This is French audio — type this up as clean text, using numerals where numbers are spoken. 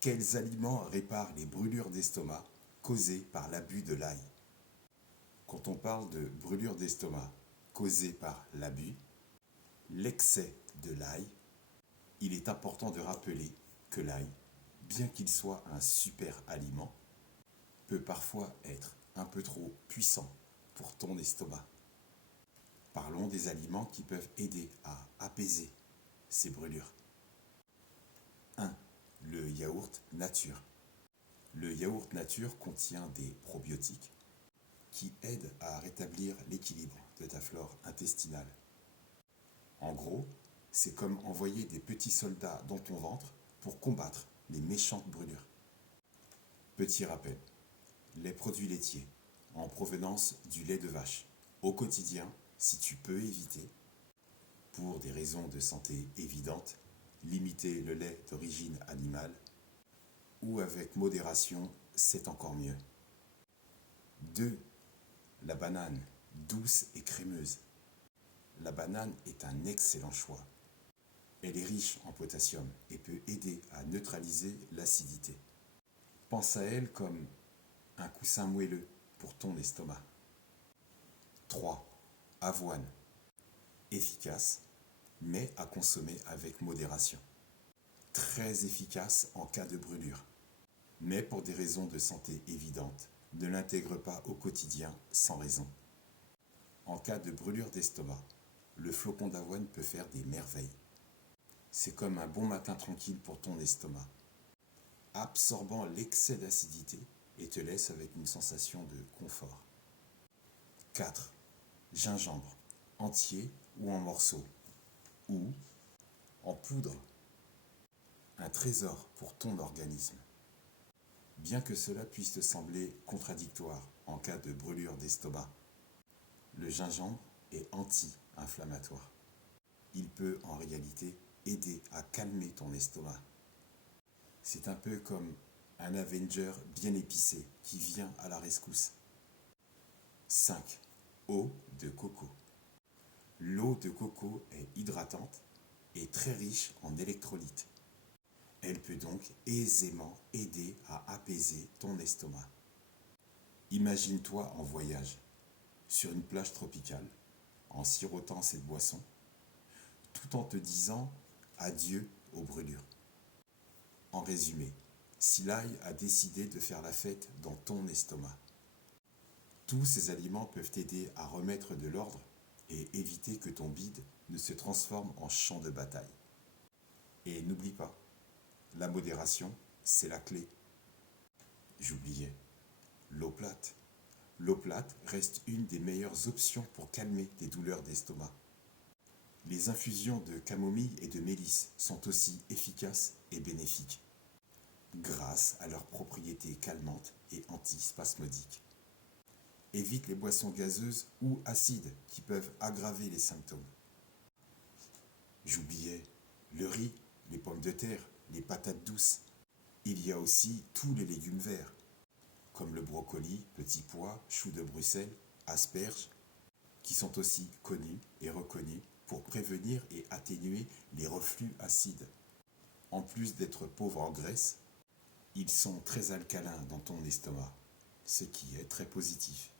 Quels aliments réparent les brûlures d'estomac causées par l'abus de l'ail? Quand on parle de brûlures d'estomac causées par l'abus, l'excès de l'ail, il est important de rappeler que l'ail, bien qu'il soit un super aliment, peut parfois être un peu trop puissant pour ton estomac. Parlons des aliments qui peuvent aider à apaiser ces brûlures. 1. Le yaourt nature. Le yaourt nature contient des probiotiques qui aident à rétablir l'équilibre de ta flore intestinale. En gros, c'est comme envoyer des petits soldats dans ton ventre pour combattre les méchantes brûlures. Petit rappel, les produits laitiers en provenance du lait de vache au quotidien, si tu peux éviter, pour des raisons de santé évidentes, limiter le lait d'origine animale ou avec modération, c'est encore mieux. 2. La banane, douce et crémeuse. La banane est un excellent choix. Elle est riche en potassium et peut aider à neutraliser l'acidité. Pense à elle comme un coussin moelleux pour ton estomac. 3. Avoine. Efficace, mais à consommer avec modération. Très efficace en cas de brûlure. Mais pour des raisons de santé évidentes, ne l'intègre pas au quotidien sans raison. En cas de brûlure d'estomac, le flocon d'avoine peut faire des merveilles. C'est comme un bon matin tranquille pour ton estomac, absorbant l'excès d'acidité et te laisse avec une sensation de confort. 4. Gingembre, entier ou en morceaux, ou en poudre. Un trésor pour ton organisme. Bien que cela puisse te sembler contradictoire en cas de brûlure d'estomac, le gingembre est anti-inflammatoire. Il peut en réalité aider à calmer ton estomac. C'est un peu comme un Avenger bien épicé qui vient à la rescousse. 5. Eau de coco. L'eau de coco est hydratante et très riche en électrolytes. Elle peut donc aisément aider à apaiser ton estomac. Imagine-toi en voyage, sur une plage tropicale, en sirotant cette boisson, tout en te disant adieu aux brûlures. En résumé, si l'ail a décidé de faire la fête dans ton estomac, tous ces aliments peuvent t'aider à remettre de l'ordre et éviter que ton bide ne se transforme en champ de bataille. Et n'oublie pas, la modération, c'est la clé. J'oubliais, l'eau plate. L'eau plate reste une des meilleures options pour calmer des douleurs d'estomac. Les infusions de camomille et de mélisse sont aussi efficaces et bénéfiques, grâce à leurs propriétés calmantes et antispasmodiques. Évite les boissons gazeuses ou acides qui peuvent aggraver les symptômes. J'oubliais le riz, les pommes de terre, les patates douces. Il y a aussi tous les légumes verts, comme le brocoli, petits pois, choux de Bruxelles, asperges, qui sont aussi connus et reconnus pour prévenir et atténuer les reflux acides. En plus d'être pauvres en graisse, ils sont très alcalins dans ton estomac, ce qui est très positif.